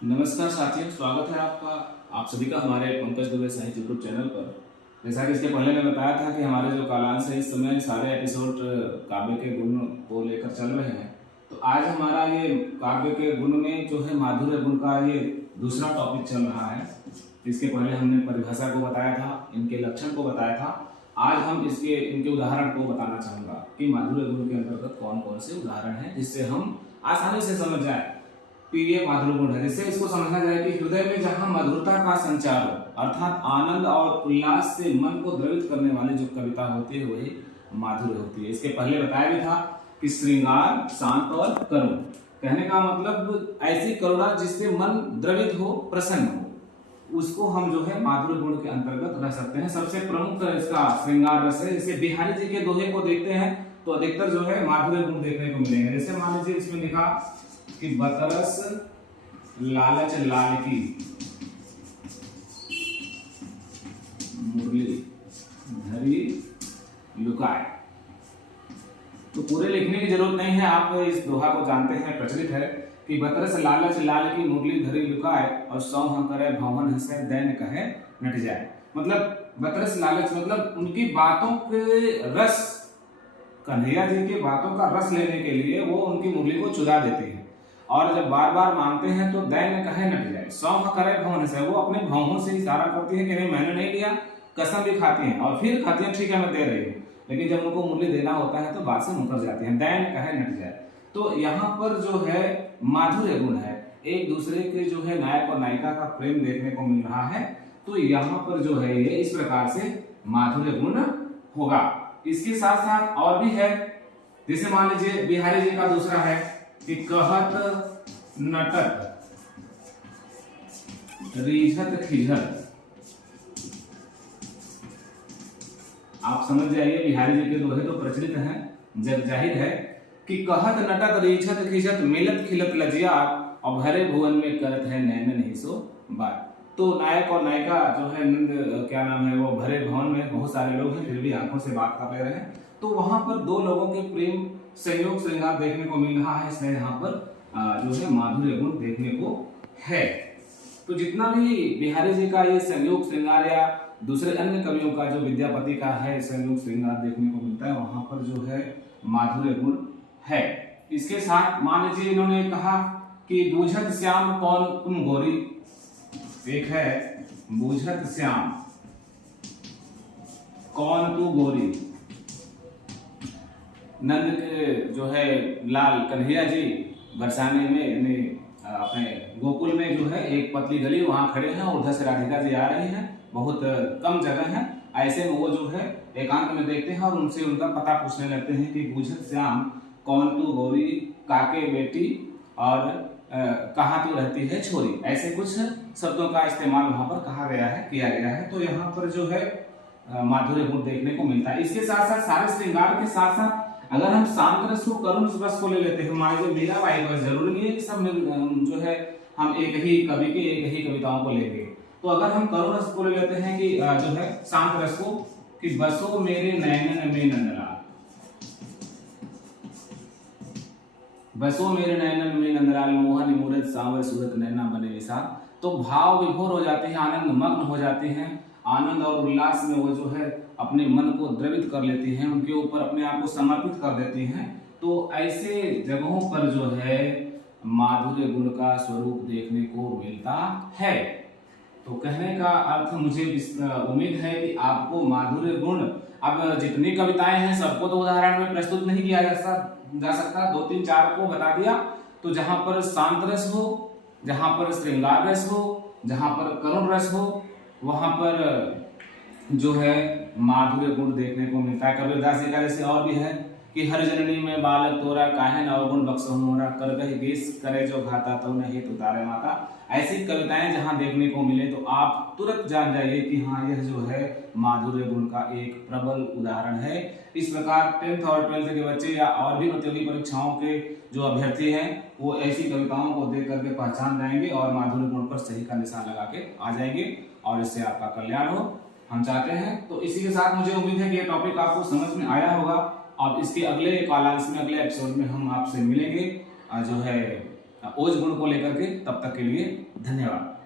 नमस्कार साथियों, स्वागत है आपका आप सभी का हमारे पंकज दुबे साहित्य यूट्यूब चैनल पर। जैसा कि इसके पहले मैं बताया था कि हमारे जो कालांश है इस समय सारे एपिसोड काव्य के गुण को लेकर चल रहे हैं। तो आज हमारा ये काव्य के गुण में जो है माधुर्य गुण का ये दूसरा टॉपिक चल रहा है। इसके पहले हमने परिभाषा को बताया था, इनके लक्षण को बताया था। आज हम इनके उदाहरण को बताना चाहूँगा कि माधुर्य गुण के अंतर्गत कौन कौन से उदाहरण हैं, जिससे हम आसानी से समझ जाए कि ये माधुर्य गुण है। जिससे इसको समझना जाए कि हृदय में जहाँ मधुरता का संचार हो, अर्थात आनंद और उल्लास से मन को द्रवित करने वाली जो कविता होती है वही माधुर्य होती है। इसके पहले बताया भी था कि श्रृंगार, शांत और करुण। कहने का मतलब ऐसी करुणा जिससे मन द्रवित हो, प्रसन्न हो, उसको हम जो है माधुर्य गुण के अंतर्गत रख सकते हैं। सबसे प्रमुख इसका श्रृंगार रस है। जैसे बिहारी जी के दोहे को देखते हैं तो अधिकतर जो है माधुर्य गुण देखने को मिलेंगे। जैसे मान लीजिए इसमें लिखा कि बतरस लालच लाल की मुरली धरी लुकाए। तो पूरे लिखने की जरूरत नहीं है, आप इस दोहा को जानते हैं, प्रचलित है कि बतरस लालच लाल की मुरली धरी लुकाए और सौ करे भवन हंसे दैन कहे नट जाए। मतलब बतरस लालच मतलब उनकी बातों के रस, कन्हैया जी की बातों का रस लेने के लिए वो उनकी मुरली को चुरा देती है और जब बार बार मांगते हैं तो दैन कहे नट जाए। सौ करे भवन से, वो अपने भवों से इशारा करती है कि नहीं मैंने नहीं लिया, कसम भी खाती हैं और फिर खाती हैं ठीक है मैं दे रही हूँ, लेकिन जब उनको मुरली देना होता है तो बात से मुकर जाती हैं, दैन कहे नट जाए। तो यहाँ पर जो है माधुर्य गुण है, एक दूसरे के जो है नायक और नायिका का प्रेम देखने को मिल रहा है। तो यहाँ पर जो है ये इस प्रकार से माधुर्य गुण होगा। इसके साथ साथ और भी है, जैसे मान लीजिए बिहारी जी का दूसरा है कि कहत नटत रीझत खिझत। आप समझ जाइए, बिहारी जी के दोहे तो प्रचलित हैं, जग जाहिर है कि कहत नटत रीझत खिझत मिलत खिलत लजिया और भरे भुवन में करत है नैनन ही सो बात। तो नायक और नायिका जो है नंद क्या नाम है, वो भरे भवन में बहुत सारे लोग हैं फिर भी आंखों से बात कर रहे हैं। तो वहां पर दो लोगों के प्रेम संयोग श्रृंगार देखने को मिल रहा है, इसलिए यहाँ पर जो है माधुर्य गुण देखने को है। तो जितना भी बिहारी जी का ये संयोग श्रृंगार या दूसरे अन्य कवियों का जो विद्यापति का है संयोग श्रृंगार देखने को मिलता है, वहां पर जो है माधुर्य गुण है। इसके साथ मान लीजिए इन्होंने कहा कि बूझत श्याम कौन तुम गोरी, एक है बूझत श्याम कौन तू गोरी। नंद के जो है लाल कन्हैया जी बरसाने में अपने गोकुल में जो है एक पतली गली वहां खड़े हैं और उधर से राधिका जी आ रही हैं, बहुत कम जगह है। ऐसे में वो जो है एकांत में देखते हैं और उनसे उनका पता पूछने लगते हैं कि बूझत श्याम कौन तू गोरी, काके बेटी और कहाँ तू रहती है छोरी। ऐसे कुछ शब्दों का इस्तेमाल वहां पर कहा गया है, किया गया है। तो यहाँ पर जो है माधुर्य गुण देखने को मिलता है। इसके साथ साथ सारे श्रृंगार के साथ साथ अगर हम शांत रस को, करुण रस को ले लेते हैं, मान लीजिए मीराबाई को, जरूरी नहीं है कि सब जो है हम एक ही कवि के एक ही कविताओं को लेंगे। तो अगर हम करुण रस को ले लेते हैं कि जो है शांत रस को, कि बसो मेरे नैनन में नंदलाल, बसो मेरे नैनन में नंदलाल मोहन मूरत सांवर सूरत नैना बने विशाल। तो भाव विभोर हो जाते हैं, आनंद मग्न हो जाते हैं, आनंद और उल्लास में वो जो है अपने मन को द्रवित कर लेती हैं, उनके ऊपर अपने आप को समर्पित कर देती हैं। तो ऐसे जगहों पर जो है माधुर्य गुण का स्वरूप देखने को मिलता है। तो कहने का अर्थ मुझे उम्मीद है कि आपको माधुर्य गुण, अब जितनी कविताएं हैं सबको तो उदाहरण में प्रस्तुत नहीं किया जा सकता, दो तीन चार को बता दिया। तो जहां पर शांत रस हो, जहां पर श्रृंगार रस हो, जहां पर करुण रस हो, वहां पर जो है माधुर्य गुण देखने को मिलता है। कबीरदास जी का जैसे और भी है कि हर जननी में बालक तोरा काहे न अवगुण बख्शो मोरा, कर गही गेस करे जो घाता तो नहीं उतारे माता। ऐसी कविताएं जहां देखने को मिले तो आप तुरंत जान जाइए कि हाँ यह जो है माधुर्य गुण का एक प्रबल उदाहरण है। इस प्रकार 10th और 12th के बच्चे या और भी प्रतियोगी परीक्षाओं के जो अभ्यर्थी हैं वो ऐसी कविताओं को देख करके पहचान जाएंगे और माधुर्य गुण पर सही का निशान लगा के आ जाएंगे और इससे आपका कल्याण हो, हम चाहते हैं। तो इसी के साथ मुझे उम्मीद है कि ये टॉपिक आपको समझ में आया होगा। अब इसके अगले कालांश में, अगले एपिसोड में हम आपसे मिलेंगे जो है ओज गुण को लेकर के। तब तक के लिए धन्यवाद।